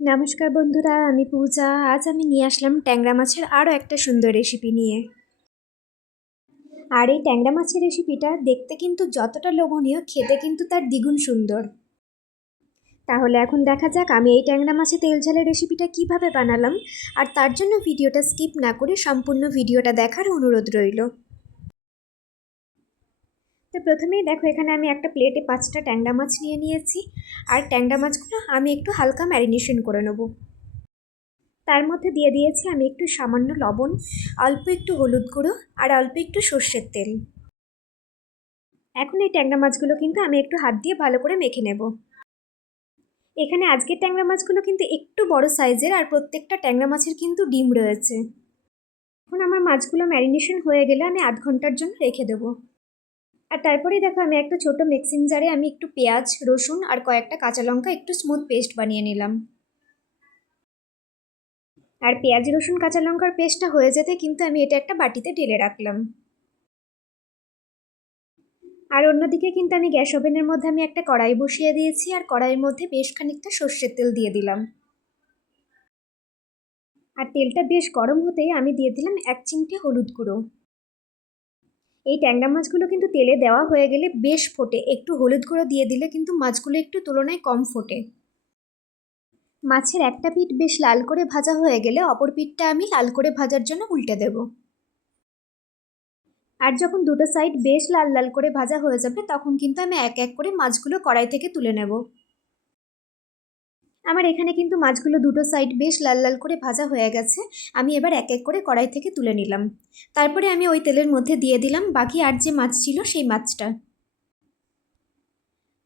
নমস্কার বন্ধুরা, আমি পূজা। আজ আমি নিয়ে আসলাম ট্যাংরা মাছের আরও একটা সুন্দর রেসিপি নিয়ে। আর এই ট্যাংরা মাছের রেসিপিটা দেখতে কিন্তু যতটা লোভনীয়, খেতে কিন্তু তার দ্বিগুণ সুন্দর। তাহলে এখন দেখা যাক আমি এই ট্যাংরা মাছের তেল ঝালের রেসিপিটা কিভাবে বানালাম। আর তার জন্য ভিডিওটা স্কিপ না করে সম্পূর্ণ ভিডিওটা দেখার অনুরোধ রইল। তো প্রথমেই দেখো, এখানে আমি একটা প্লেটে 5টা ট্যাংরা মাছ নিয়ে নিয়েছি। আর ট্যাংরা মাছগুলো আমি একটু হালকা ম্যারিনেশন করে নেব। তার মধ্যে দিয়ে দিয়েছি আমি একটু সামান্য লবণ, অল্প একটু হলুদ গুঁড়ো আর অল্প একটু সর্ষের তেল। এখন এই ট্যাংরা মাছগুলো কিন্তু আমি একটু হাত দিয়ে ভালো করে মেখে নেব। এখানে আজকের ট্যাংরা মাছগুলো কিন্তু একটু বড় সাইজের, আর প্রত্যেকটা ট্যাংরা মাছের কিন্তু ডিম রয়েছে। এখন আমার মাছগুলো ম্যারিনেশন হয়ে গেলে আমি আধ ঘন্টার জন্য রেখে দেবো। আর তারপরেই দেখো, আমি একটা ছোট মিক্সিং জারে আমি একটু পেঁয়াজ, রসুন আর কয়েকটা কাঁচা লঙ্কা একটু স্মুথ পেস্ট বানিয়ে নিলাম। আর পেঁয়াজ, রসুন, কাঁচা লঙ্কার পেস্টটা হয়ে যেতে কিন্তু আমি এটা একটা বাটিতে ঢেলে রাখলাম। আর অন্যদিকে কিন্তু আমি গ্যাস ওভেনের মধ্যে আমি একটা কড়াই বসিয়ে দিয়েছি, আর কড়াইয়ের মধ্যে বেশ খানিকটা সর্ষের তেল দিয়ে দিলাম। আর তেলটা বেশ গরম হতেই আমি দিয়ে দিলাম 1 চিমটে হলুদ গুঁড়ো। এই ট্যাংরা মাছগুলো কিন্তু তেলে দেওয়া হয়ে গেলে বেশ ফোটে, একটু হলুদ গুঁড়ো দিয়ে দিলে কিন্তু মাছগুলো একটু তুলনায় কম ফোটে। মাছের একটা পিঠ বেশ লাল করে ভাজা হয়ে গেলে অপর পিঠটা আমি লাল করে ভাজার জন্য উল্টে দেব। আর যখন দুটো সাইড বেশ লাল লাল করে ভাজা হয়ে যাবে, তখন কিন্তু আমি এক এক করে মাছগুলো কড়াই থেকে তুলে নেব। আমার এখানে কিন্তু মাছগুলো দুটো সাইড বেশ লাল লাল করে ভাজা হয়ে গেছে। আমি এবার এক এক করে কড়াই থেকে তুলে নিলাম। তারপরে আমি ওই তেলের মধ্যে দিয়ে দিলাম বাকি আর যে মাছ ছিল সেই মাছটা।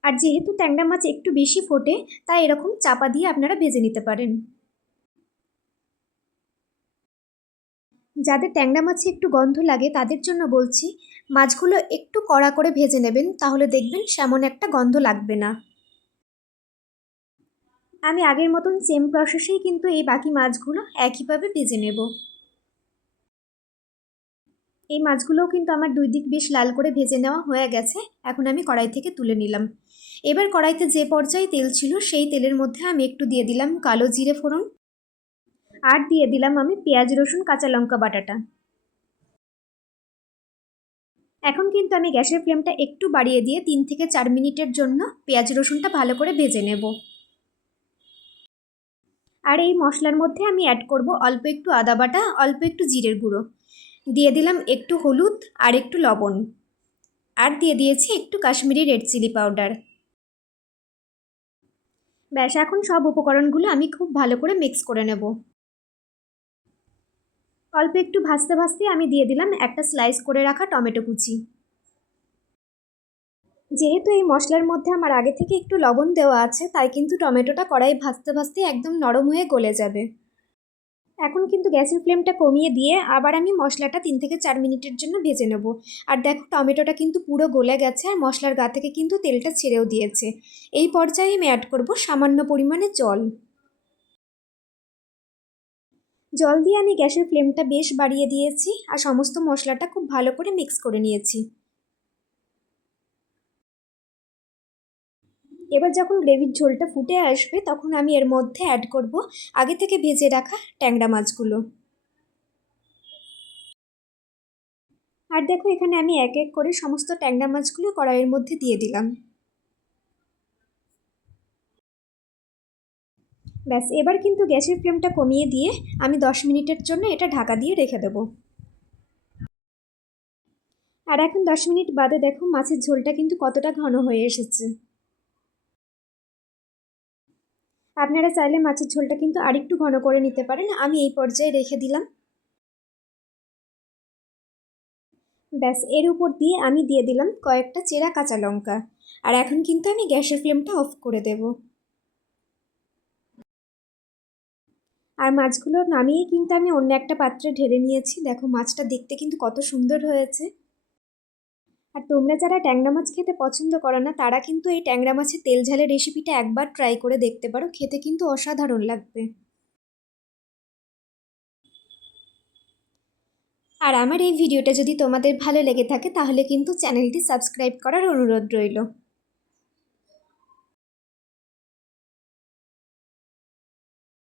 আর যেহেতু ট্যাংরা মাছ একটু বেশি ফোটে, তাই এরকম চাপা দিয়ে আপনারা ভেজে নিতে পারেন। যাদের ট্যাংরা মাছে একটু গন্ধ লাগে তাদের জন্য বলছি, মাছগুলো একটু কড়া করে ভেজে নেবেন, তাহলে দেখবেন সেমন একটা গন্ধ লাগবে না। আমি আগের মতন সেম প্রসেসেই কিন্তু এই বাকি মাছগুলো একইভাবে ভেজে নেব। এই মাছগুলোও কিন্তু আমার দুই দিক বেশ লাল করে ভেজে নেওয়া হয়ে গেছে। এখন আমি কড়াই থেকে তুলে নিলাম। এবার কড়াইতে যে পর্যায়ে তেল ছিল সেই তেলের মধ্যে আমি একটু দিয়ে দিলাম কালো জিরে ফোড়ন, আর দিয়ে দিলাম আমি পেঁয়াজ, রসুন, কাঁচা লঙ্কা বাটাটা। এখন কিন্তু আমি গ্যাসের ফ্লেমটা একটু বাড়িয়ে দিয়ে 3 থেকে 4 মিনিটের জন্য পেঁয়াজ রসুনটা ভালো করে ভেজে নেব। আর এই মশলার মধ্যে আমি অ্যাড করব অল্প একটু আদা বাটা, অল্প একটু জিরের গুঁড়ো, দিয়ে দিলাম একটু হলুদ আর একটু লবণ, আর দিয়ে দিয়েছি একটু কাশ্মীরি রেড চিলি পাউডার। ব্যাস, এখন সব উপকরণগুলো আমি খুব ভালো করে মিক্স করে নেব। অল্প একটু ভাজতে ভাজতে আমি দিয়ে দিলাম একটা স্লাইস করে রাখা টমেটো কুচি। যেহেতু এই মশলার মধ্যে আমার আগে থেকে একটু লবণ দেওয়া আছে, তাই কিন্তু টমেটোটা কড়াই ভাজতে ভাজতে একদম নরম হয়ে গলে যাবে। এখন কিন্তু গ্যাসের ফ্লেমটা কমিয়ে দিয়ে আবার আমি মশলাটা 3 থেকে 4 মিনিটের জন্য ভেজে নেব। আর দেখো, টমেটোটা কিন্তু পুরো গলে গেছে, আর মশলার গা থেকে কিন্তু তেলটা ছেড়েও দিয়েছে। এই পর্যায়ে আমি অ্যাড করব সামান্য পরিমাণে জল। জল দিয়ে আমি গ্যাসের ফ্লেমটা বেশ বাড়িয়ে দিয়েছি, আর সমস্ত মশলাটা খুব ভালো করে মিক্স করে নিয়েছি। এবার যখন গ্রেভির ঝোলটা ফুটে আসবে, তখন আমি এর মধ্যে অ্যাড করব আগে থেকে ভেজে রাখা ট্যাংরা মাছগুলো। আর দেখো, এখানে আমি এক এক করে সমস্ত ট্যাংরা মাছগুলো কড়াইয়ের মধ্যে দিয়ে দিলাম। ব্যাস, এবার কিন্তু গ্যাসের ফ্লেমটা কমিয়ে দিয়ে আমি 10 মিনিটের জন্য এটা ঢাকা দিয়ে রেখে দেবো। আর এখন 10 মিনিট বাদে দেখো, মাছের ঝোলটা কিন্তু কতটা ঘন হয়ে এসেছে। আপনারা চাইলে মাছের ঝোলটা কিন্তু আরেকটু ঘন করে নিতে পারেন, আমি এই পর্যায়ে রেখে দিলাম। ব্যাস, এর উপর দিয়ে আমি দিয়ে দিলাম কয়েকটা চেরা কাঁচা লঙ্কা। আর এখন কিন্তু আমি গ্যাসের ফ্লেমটা অফ করে দেব। আর মাছগুলো নামিয়ে কিন্তু আমি অন্য একটা পাত্রে ঢেলে নিয়েছি। দেখো, মাছটা দেখতে কিন্তু কত সুন্দর হয়েছে। আর তোমরা যারা ট্যাংরা মাছ খেতে পছন্দ করো না, তারা কিন্তু এই ট্যাংরা মাছের তেল ঝালের রেসিপিটা একবার ট্রাই করে দেখতে পারো, খেতে কিন্তু অসাধারণ লাগবে। আর আমার এই ভিডিওটা যদি তোমাদের ভালো লেগে থাকে, তাহলে কিন্তু চ্যানেলটি সাবস্ক্রাইব করার অনুরোধ রইল।